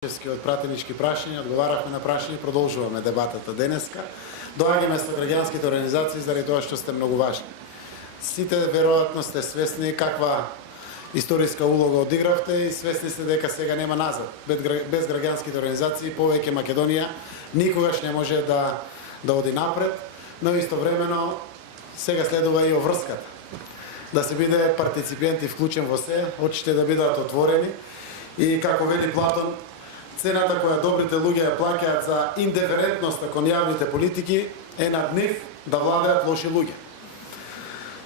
Од пратенички прашања, одговаравме на прашања и продолжуваме дебатата денеска. Доаѓаме со граѓанските организации заради тоа што сте многу важни. Сите веројатно сте свесни каква историска улога одигравте и свесни сте дека сега нема назад. Без граѓанските организации повеќе Македонија никогаш не може да оди напред, но истовремено сега следува и оврската. Да се биде партиципент и вклучен во се, очите да бидат отворени и како вели Платон, цената која добрите луѓе ја плаќаат за индиферентноста кон јавните политики е над нив да владеат лоши луѓе.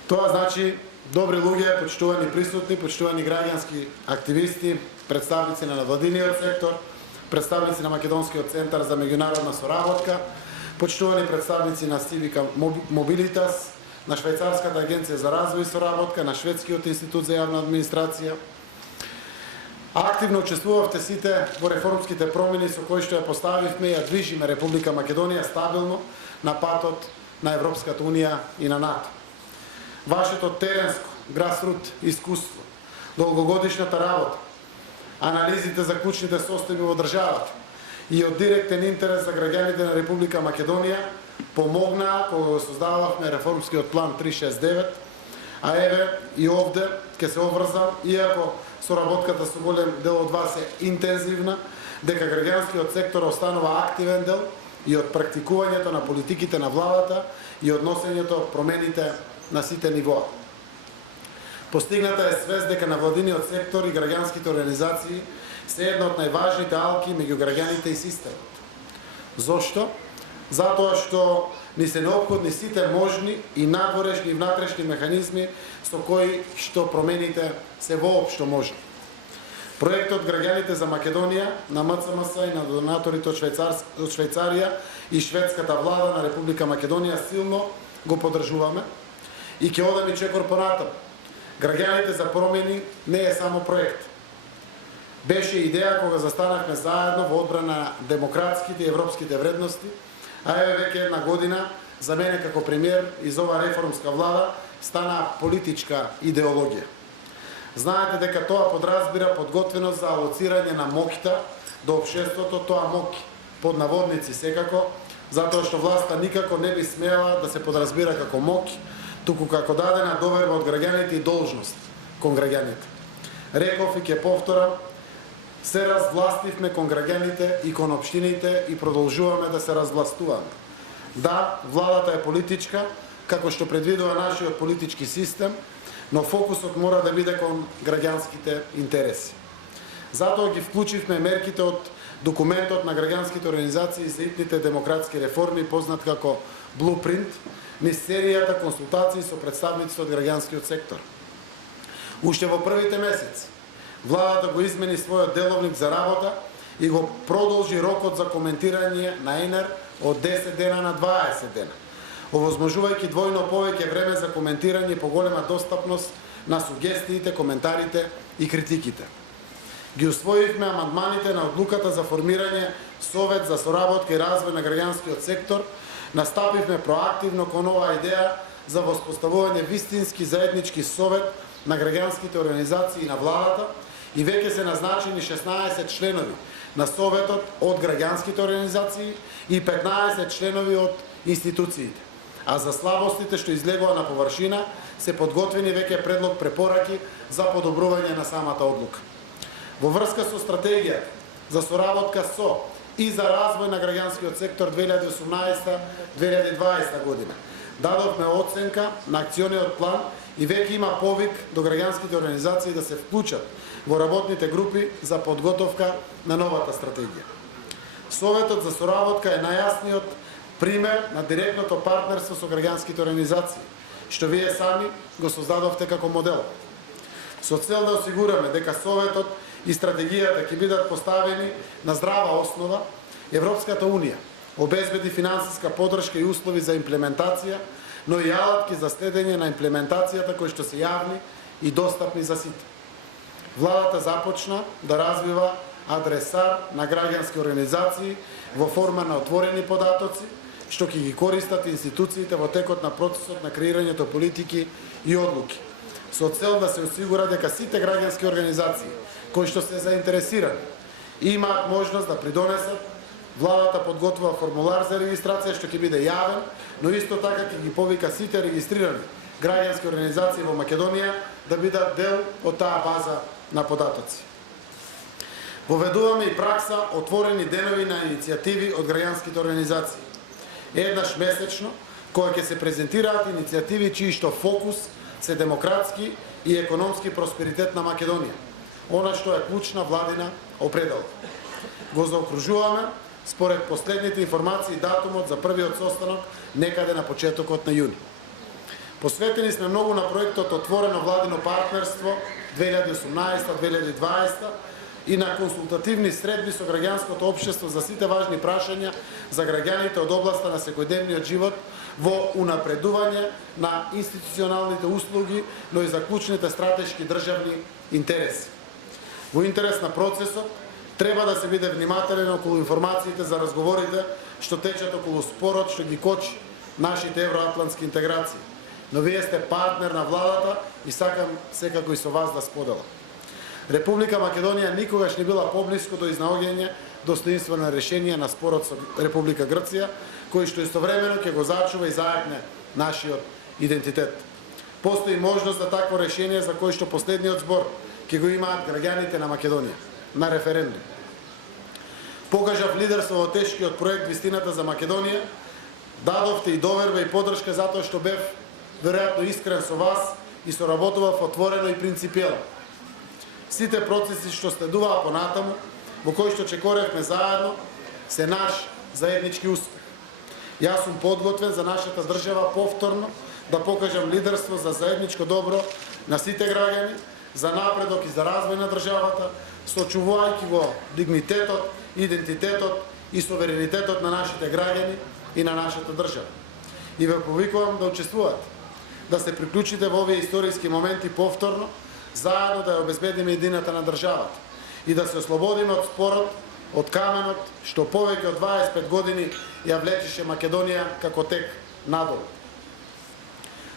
Тоа значи добри луѓе, почитувани присутни, почитувани граѓански активисти, представници на невладиниот сектор, представници на Македонскиот центар за меѓународна соработка, почитувани представници на Civica Mobilitas, на Швајцарската агенција за развој и соработка, на Шведскиот институт за јавна администрација. Активно учествувавте сите во реформските промени со кои што ја поставивме и ја движиме Република Македонија стабилно на патот на Европската Унија и на НАТО. Вашето теренско, грасрут искуство, долгогодишната работа, анализите за клучните состојби во државата и од директен интерес за граѓаните на Република Македонија помогнаа кога го создававме реформскиот план 369, а еве и овде ќе се обврзам, иако соработката со голем дел од вас е интензивна, дека граѓанскиот сектор останува активен дел и од практикувањето на политиките на владата и односењето промените на сите нивоа. Постигната е свест дека навладиниот сектор и граѓанските организации се една од најважните алки меѓу граѓаните и системот. Зошто? Затоа што ни се неопходни сите можни и надворешни и внатрешни механизми со кои што промените се воопшто можни. Проектот Граѓаните за Македонија на МЦМС и на донаторите од Швајцарија и шведската влада на Република Македонија силно го поддржуваме и ќе одаме и чекор понатаму. Граѓаните за промени не е само проект. Беше идеја кога застанавме заедно во одбрана на демократските и европските вредности, а еве веќе една година за мене како премиер из ова реформска влада стана политичка идеологија. Знаете дека тоа подразбира подготвеност за алоцирање на моќта до општеството, тоа моќ под наводници секако, затоа што власта никако не би смела да се подразбира како моќ, туку како дадена доверба од граѓаните и должност кон граѓаните. Реков и ќе повторам, се развластивме кон граѓаните и кон општините и продолжуваме да се развластуваме. Да, владата е политичка, како што предвидува нашиот политички систем, но фокусот мора да биде кон граѓанските интереси. Затоа ги вклучивме мерките од документот на граѓанските организации за итните демократски реформи, познат како Blueprint, низ серијата консултации со представници од граѓанскиот сектор. Уште во првите месеци, владата го измени својот деловник за работа и го продолжи рокот за коментирање на ЕНР од 10 дена на 20 дена, овозможувајќи двојно повеќе време за коментирање и поголема достапност на сугестиите, коментарите и критиките. Ги усвоивме амандманите на одлуката за формирање Совет за соработка и развој на граѓанскиот сектор, настапивме проактивно кон оваа идеја за воспоставување вистински заеднички совет на граѓанските организации и на владата и веќе се назначени 16 членови на Советот од граѓанските организации и 15 членови од институциите. А за слабостите што излегува на површина се подготвени веќе предлог препораки за подобрување на самата одлука. Во врска со стратегијата за соработка со и за развој на граѓанскиот сектор 2018-2020 година дадовме оценка на акциониот план и веќе има повик до граѓанските организации да се вклучат во работните групи за подготовка на новата стратегија. Советот за соработка е најасниот пример на директното партнерство со граѓанските организации, што вие сами го создадовте како модел. Со цел да осигураме дека Советот и стратегијата ќе бидат поставени на здрава основа, Европската Унија обезбеди финансиска поддршка и услови за имплементација, но и алатки за следење на имплементацијата кои што се јавни и достапни за сите. Владата започна да развива адресар на граѓански организации во форма на отворени податоци, што ќе ги користат институциите во текот на процесот на креирањето политики и одлуки, со цел да се осигура дека сите граѓански организации кои што се заинтересирани имаат можност да придонесат. Владата подготвува формулар за регистрација што ќе биде јавен, но исто така ќе ги повика сите регистрирани граѓански организации во Македонија да бидат дел од таа база на податоци. Воведуваме и пракса отворени денови на иницијативи од граѓанските организации. Еднаш месечно, која ќе се презентираат иницијативи чии што фокус се демократски и економски просперитет на Македонија, она што е клучна владина определка. Го заокружуваме според последните информации датумот за првиот состанок некаде на почетокот на јуни. Посветени сме многу на проектот Отворено владино партнерство 2018-2020 и на консултативни средби со граѓанското општество за сите важни прашања за граѓаните од областа на секојдневниот живот во унапредување на институционалните услуги, но и за клучните стратешки државни интереси. Во интерес на процесот, треба да се биде внимателен околу информациите за разговорите што течат околу спорот што ги кочи нашите евроатлантски интеграции. Но вие сте партнер на владата и сакам секако и со вас да споделам. Република Македонија никогаш не била поблиску до изнаоѓање достоинствено решение на спорот со Република Грција, кој што истовремено ќе го зачува и заедне нашиот идентитет. Постои можност за такво решение за кој што последниот збор ќе го имаат граѓаните на Македонија на референдум. Покажав лидерство во тешкиот проект Вистината за Македонија, дадовте и доверба и поддршка затоа што бев веројатно искрен со вас и соработував отворено и принципиелно. Сите процеси што следуваа понатаму, во кои што чекоревме заедно, се наш заеднички успех. Јас сум подготвен за нашата држава повторно да покажам лидерство за заедничко добро на сите граѓани, за напредок и за развој на државата, сочувувајќи го дигнитетот, идентитетот и суверенитетот на нашите граѓани и на нашата држава. И ве повикувам да учествувате, да се приклучите во овие историски моменти повторно, заедно да ја обезбедиме едината на државата и да се ослободиме од спорот, од каменот што повеќе од 25 години ја влечеше Македонија како тек надолу.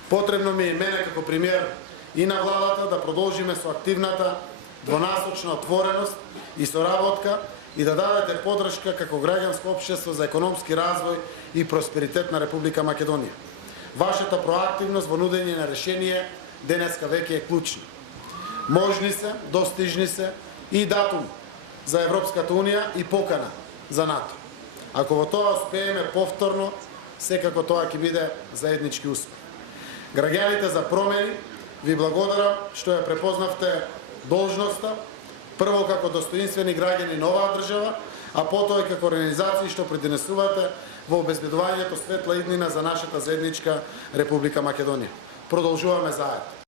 Потребно ми е мене како премиер и на владата да продолжиме со активната двонасочна отвореност и соработка и да дадете поддршка како граѓанско општество за економски развој и просперитет на Република Македонија. Вашата проактивност во нудење на решение денеска веќе е клучна. Можни се, достижни се и датум за Европската Унија и покана за НАТО. Ако во тоа успееме повторно, секако тоа ќе биде заеднички успех. Граѓаните за промени, ви благодарам што ја препознавте должноста, прво како достоинствени граѓани на оваа држава, а потоа и како организации што придонесувате во обезбедувањето светла иднина за нашата заедничка Република Македонија. Продолжуваме заедно.